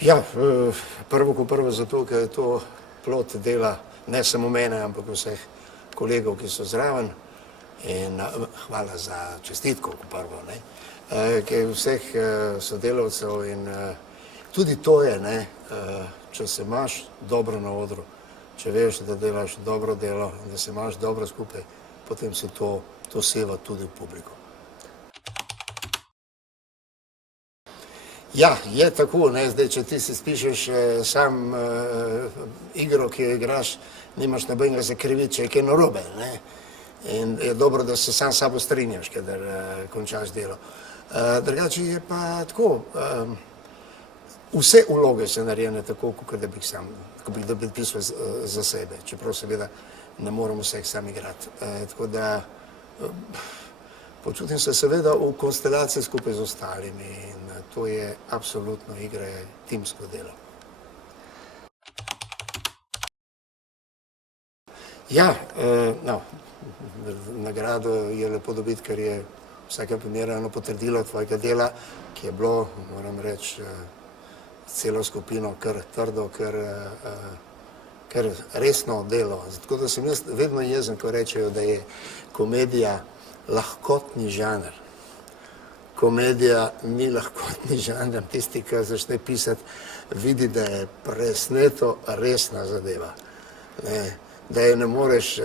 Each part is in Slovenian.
Ja, prvo kot prvo zato, ker je to plod dela ne samo mene, ampak vseh kolegov, ki so zraven. In hvala za čestitko kot prvo, ne. Ker vseh sodelavcev in tudi to je, ne, če se imaš dobro na odru, če veš, da delaš dobro delo in da se imaš dobro skupaj, potem se to seva tudi v publiko. Ja, je tako, ne, zdaj, če ti si spišeš sam igro, ki jo igraš, nimaš nobenega za kriviti, če je kaj narobe, ne. In je dobro, da se sam s sabo strinjaš, kadar končaš delo. Drugače je pa tako, vse vloge so narejene tako, kot da bi jih sam, da bi pisal za sebe, čeprav seveda ne morem vseh sam igrati. Tako da počutim se seveda v konstelaciji skupaj z ostalimi in to je absolutno igra, timsko delo. Ja, no, nagrado je lepo dobiti, ker je vsake primere eno potrdilo tvojega dela, ki je bilo, moram reči, celo skupino kar trdo, kar resno delo. Tako da sem jaz vedno jezen, ko rečejo, da je komedija lahkotni žanr. Komedija ni lahkotni žanr, tisti, ki začne pisati, vidi, da je presneto resna zadeva. Da je ne moreš,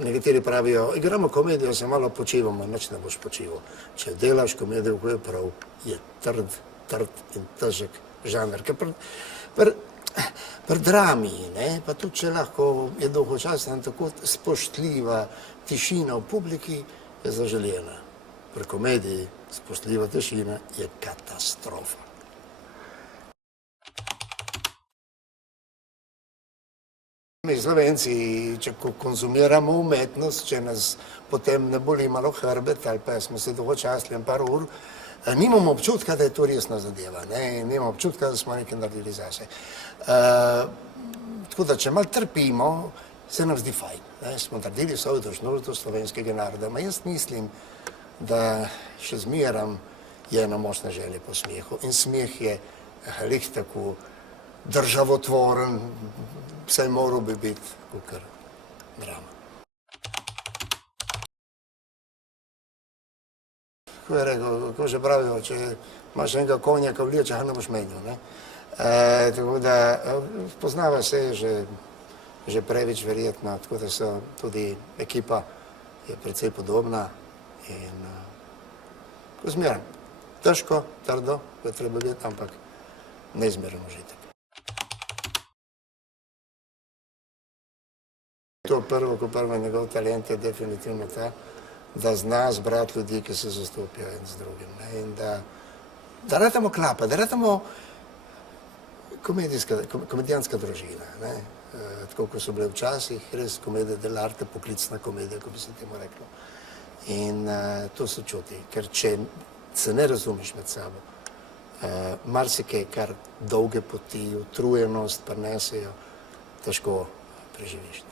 nekateri pravijo, igramo komedijo, se malo počivamo, nič ne boš počival. Če delaš komedijo, ko je prav, je trd in težek žanr. Ker pri drami, pa tudi če lahko je dolgočasna in tako spoštljiva tišina v publiki, je zaželjena. Pri komediji spoštljiva tišina je katastrofa. Mi Slovenci, če konzumiramo umetnost, če nas potem ne boli malo hrbet ali pa smo se dolgočasili par ur, nimamo občutka, da je to resna zadeva, nimamo občutka, da smo nekaj naredili zase. Tako da, če malo trpimo, se nam zdi fajn. Smo naredili svojo dolžnost slovenskega naroda. Jaz mislim, da še zmeram je ena močna želja po smehu. In smeh je lih tako državotvoren, vsaj moral bi biti kakor drama. Kako je rekel, kako že pravijo, če imaš enega konja, ko vleče, ne boš menil. Tako da poznava se že preveč verjetno, tako da so tudi ekipa je precej podobna in ko zmeram. Težko, trdo, ko je treba biti, ampak neizmeren užitek. To prvo, ko prvo njegov talent je definitivno ta, da zna zbrati ljudi, ki se zastopijo en z drugim. In da ratamo klapa, da ratamo komedijanska družina. Tako, ko so bile včasih, res komedija dell'arte, poklicna komedija, ko bi se temu reklo. In to se čuti, ker če se ne razumeš med sabo, marsikaj, kar dolge poti, utrujenost prinesejo, težko preživiš.